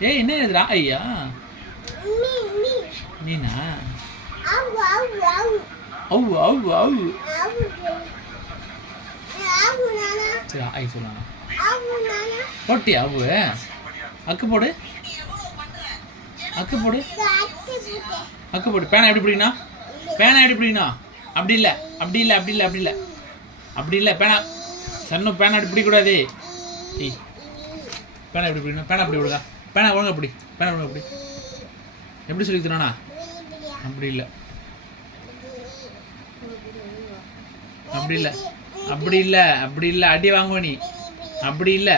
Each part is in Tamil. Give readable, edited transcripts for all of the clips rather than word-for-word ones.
ஏய் என்ன எழுதுறா ஐயா நீனா அவு அவு அவு சரி ஐ சொல்லலாம் போட்டியா அவு அக்கு போடு அக்கு போடு அக்கு போடு பேனா எப்படி பிடிக்கணும் பேனா எப்படி பிடிக்கணும் அப்படி இல்லை அப்படி இல்லை அப்படி இல்லை அப்படி இல்லை அப்படி இல்லை பேனா சன்னு பேனா எப்படி பிடிக்கூடாது ஏய் பேனா எப்படி பிடிக்கணும் பேனா அப்படி விடுங்க பேனா ஒழுங்கா பிடி பேனா ஒழுங்கா பிடி எப்படி சொல்லி தரானா அப்படி இல்லை அப்படி இல்லை அப்படி இல்லை அப்படி இல்லை அடி வாங்குவ நீ அப்படி இல்லை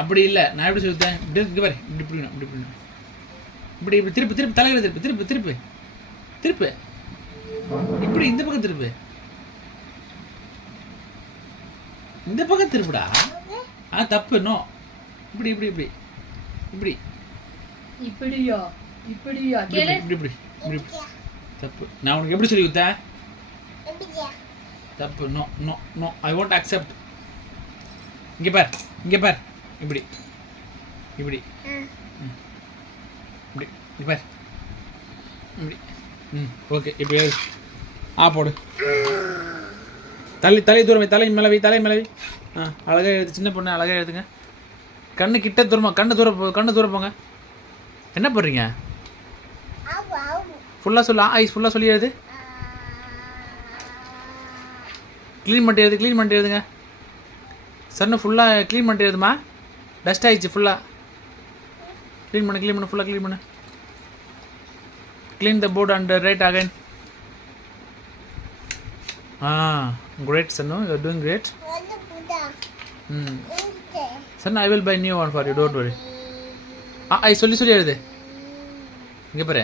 அப்படி இல்லை நான் எப்படி சொல்லித்தேன் இப்படி இருக்கு பாரு இப்படி பிடிக்கணும் இப்படி பிடிக்கணும் இப்படி இப்படி திருப்பி திருப்பி தலையில் திருப்பி திருப்பி திருப்பி திருப்பி இப்படி இந்த பக்கம் திருப்பி இந்த பக்கம் திருப்பிடா தப்பு நோ இப்படி இப்படி இப்படி இப்படி இப்படியா இப்படியா இப்படி இப்படி இப்படி தப்பு நான் உனக்கு எப்படி சொல்லி கொடுத்தேன் தப்பு no no no I want accept இங்கே பார் இங்கே பார் இப்படி இப்படி இப்படி இங்கே பார் இப்படி ஓகே இப்படி போடு தலை தூரமை தலை மேலவி அழகாக எழுது சின்ன பொண்ணு அழகாக எழுதுங்க கண்ணு கிட்ட தூரமா கண்ணு தூர போங்க என்ன பண்ணுறீங்க ஃபுல்லாக சொல்ல ஐஸ் ஃபுல்லாக சொல்லி எழுது க்ளீன் பண்ணிட்டு எழுதுங்க சன்னு ஃபுல்லாக க்ளீன் பண்ணிட்டு எழுதுமா டஸ்ட் ஆயிடுச்சு ஃபுல்லாக க்ளீன் பண்ணு ஃபுல்லாக க்ளீன் பண்ணு clean the board and write again great Sanu, you are doing great. Sanu, I will buy new one for you, don't worry. I சொல்லி எழுது இங்கே பாரு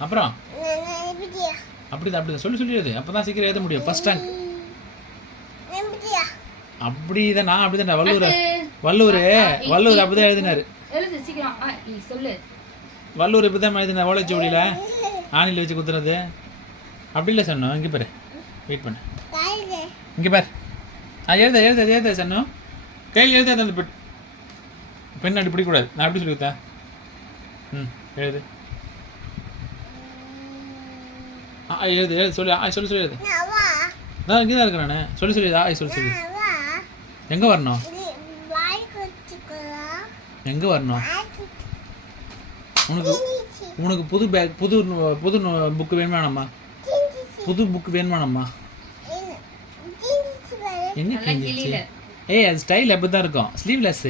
அப்புறம் அப்படிதான் சொல்லி எழுது அப்பதான் சீக்கிரம் எழுத முடியும் ஃபர்ஸ்ட் ரேங்க் அப்படிதான் நான் அப்படிதான் வல்லூர் அப்படிதான் எழுதினாரு வல்லூர் இப்படிதான் எழுதினா ஓலைச்சுவடியில ஆணியில் வச்சு குத்துறது அப்படி இல்லை சொன்னோம் இங்கே பாரு வெயிட் பண்ணு இங்கே பாரு எழுத சொன்னோம் கையில் எழுதாது அந்த பெண் அப்படி பிடிக்கூடாது நான் எப்படி சொல்லி கொடுத்தேன் எழுது எழுது சொல்லி எழுது நான் இங்கே தான் இருக்கிறேன் நான் சொல்லி சொல்லி எங்கே வரணும் உனக்கு புது பேக் புது புக்கு வேணுமானம்மா புது புக்கு வேணுமானம்மா என்ன கிழிஞ்சிச்சு அது ஸ்டைல் அப்படி தான் இருக்கும் ஸ்லீவ்லெஸ்